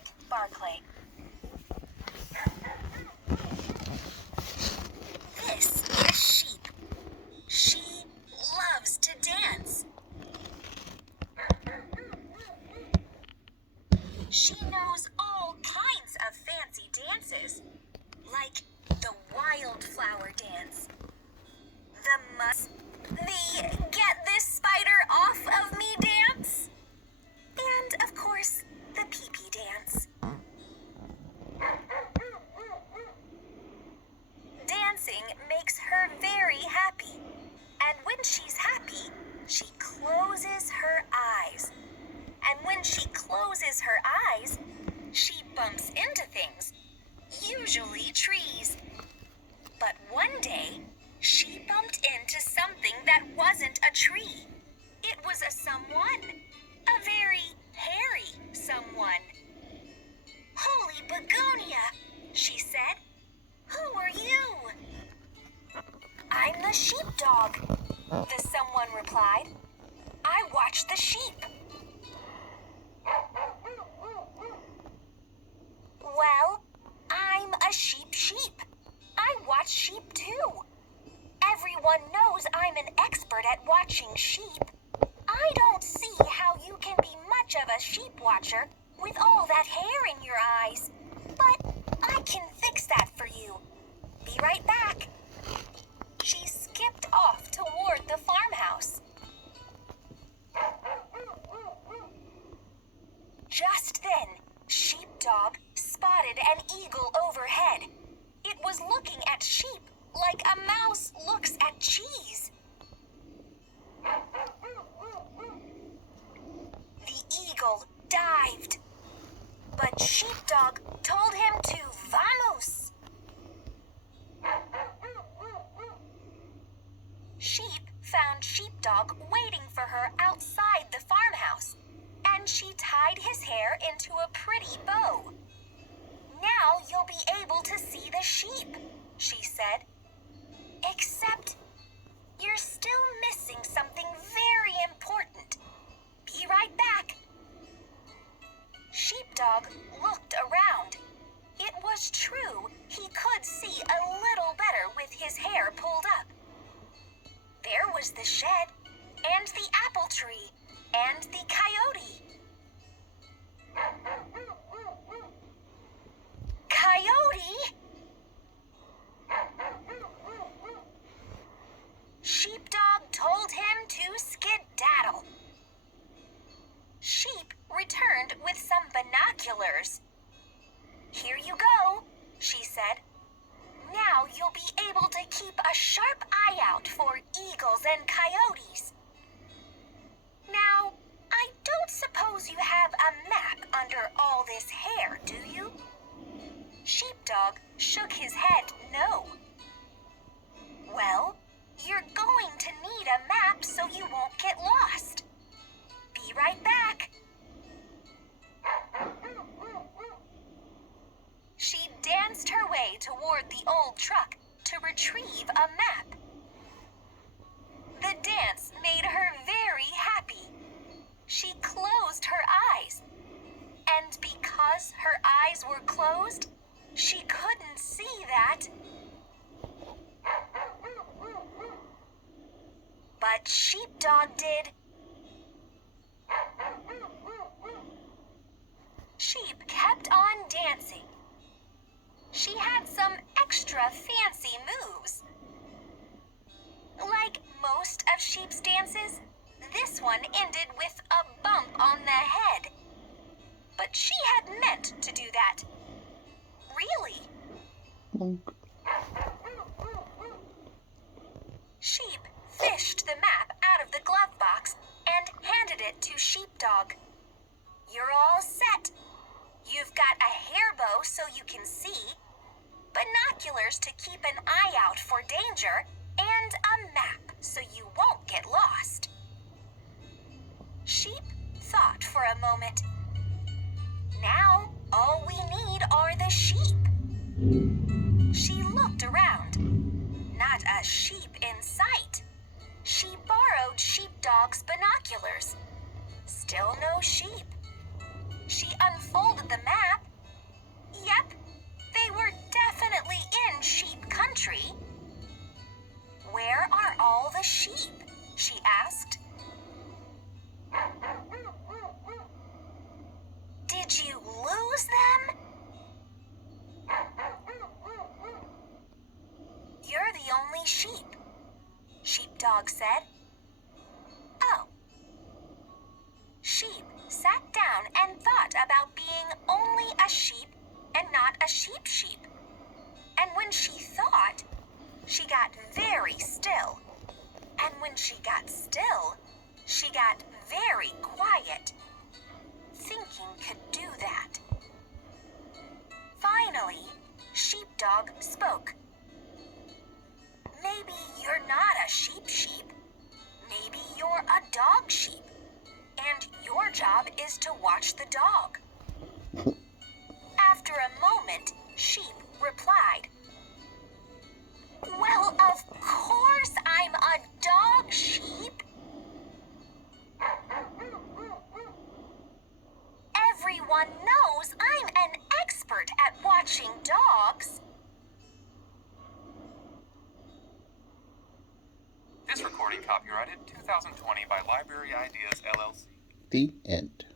Nick Barclay. This is Sheep. She loves to dance. She knows all kinds of fancy dances, like the wildflower dance, the get this spider off of me dance, and of course, the pee-pee dance. Dancing makes her very happy, and when she's happy, she closes her eyes. And when she closes her eyes, she bumps into things, usually trees. But one day, she bumped into something that wasn't a tree. It was a someone, a very hairy someone. "Holy begonia," she said. "Who are you?" "I'm the sheepdog," the someone replied. "I watch the sheep." "Well, I'm a sheep. I watch sheep too. Everyone knows I'm an expert at watching sheep. I don't see how you can be much of a sheep watcher with all that hair in your eyes. But I can fix that for you. Be right back." She skipped off toward the farmhouse. Just then, Sheepdog spotted an eagle overhead. It was looking at sheep like a mouse looks at cheese. The eagle dived, but Sheepdog told him to vamoose. Sheep found Sheepdog waiting for her outside the farmhouse, and she tied his hair into a pretty bow. "Now you'll be able to see the sheep," she said. "Except you're still missing something very important. Be right back." Sheepdog looked around. It was true he could see a little better with his hair pulled up. There was the shed, and the apple tree, and the coyote. "Coyote!" Sheepdog told him to skedaddle. Sheep returned with some binoculars. "Here you go," she said. "Now you'll be able to keep a sharp eye out for eagles and coyotes. Now, I don't suppose you have a map under all this hair, do you?" Sheepdog shook his head no. "Well, you're going to need a map so you won't get lost. Be right back." She danced her way toward the old truck to retrieve a map. The dance made her very happy. She closed her eyes, and because her eyes were closed, she couldn't see that. But Sheepdog did. Sheep kept on dancing. She had some extra fancy moves. Like most of Sheep's dances, this one ended with a bump on the head. But she had meant to do that. Really. Sheep fished the map out of the glove box and handed it to Sheepdog. "You're all set. You've got a hair bow so you can see, binoculars to keep an eye out for danger, and a map so you won't get lost." Sheep thought for a moment. Now, all we need are the sheep. She looked around. Not a sheep in sight. She borrowed Sheepdog's binoculars. Still no sheep. She unfolded the map Did you lose them? You're the only sheep, Sheepdog said. Oh. Sheep sat down and thought about being only a sheep and not a sheep. And when she thought, she got very still. And when she got still, she got very quiet. Thinking could do that. Finally, Sheepdog spoke. Maybe you're not a sheep. Maybe you're a dog sheep. And your job is to watch the dog. After a moment, Sheep replied, Well, of course I'm a dog sheep. Everyone knows I'm an expert at watching dogs. This recording copyrighted 2020 by Library Ideas, LLC. The end.